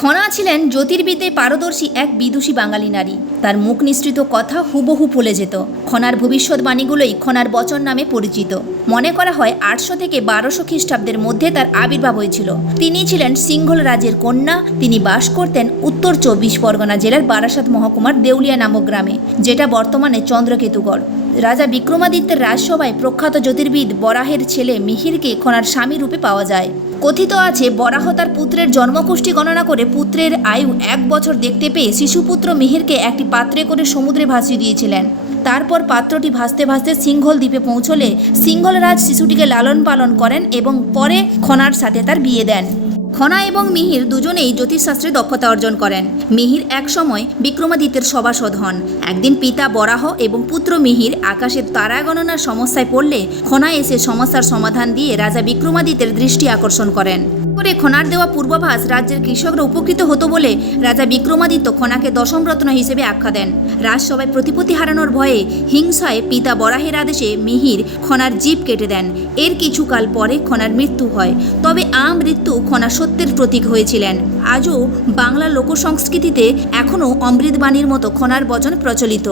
খনা ছিলেন জ্যোতির্বিদ্যায় পারদর্শী এক বিদুষী বাঙালি নারী। তার মুখ নিঃসৃত কথা হুবহু ফলে যেত। খনার ভবিষ্যৎবাণীগুলোই খনার বচন নামে পরিচিত। মনে করা হয় আটশো থেকে বারোশো খ্রিস্টাব্দের মধ্যে তার আবির্ভাব হয়েছিল। তিনি ছিলেন সিংহল রাজের কন্যা। তিনি বাস করতেন উত্তর চব্বিশ পরগনা জেলার বারাসাত মহকুমার দেউলিয়া নামক গ্রামে, যেটা বর্তমানে চন্দ্রকেতুগড়। রাজা বিক্রমাদিত্যের রাজসভায় প্রখ্যাত জ্যোতির্বিদ বরাহের ছেলে মিহিরকে খনার স্বামী রূপে পাওয়া যায়। কথিত আছে, বরাহ তার পুত্রের জন্মকুষ্টি গণনা করে পুত্রের আয়ু এক বছর দেখতে পেয়ে শিশুপুত্র মিহিরকে একটি পাত্রে করে সমুদ্রে ভাসিয়ে দিয়েছিলেন। তারপর পাত্রটি ভাসতে ভাসতে সিংহল দ্বীপে পৌঁছলে সিংহল রাজ শিশুটিকে লালন পালন করেন এবং পরে খনার সাথে তার বিয়ে দেন। খনা এবং মিহির দুজনেই জ্যোতিষশাস্ত্রে দক্ষতা অর্জন করেন। মিহির এক সময় বিক্রমাদিত্যের সভাসদ হন। একদিন পিতা বরাহ এবং পুত্র মিহির আকাশের তারা গণনার সমস্যায় পড়লে খনা এসে সমস্যার সমাধান দিয়ে রাজা বিক্রমাদিত্যের দৃষ্টি আকর্ষণ করেন। করে খনার দেওয়া পূর্বাভাস রাজ্যের কৃষকরা উপকৃত হতো বলে রাজা বিক্রমাদিত্য খনাকে দশম রত্ন হিসেবে আখ্যা দেন। রাজসভায় প্রতিপত্তি হারানোর ভয়ে হিংসায় পিতা বরাহের আদেশে মিহির খনার জীব কেটে দেন। এর কিছুকাল পরে খনার মৃত্যু হয়। তবে আ মৃত্যু খনা সত্যের প্রতীক হয়েছিলেন। আজও বাংলা লোকসংস্কৃতিতে এখনও অমৃতবাণীর মতো খনার বচন প্রচলিত।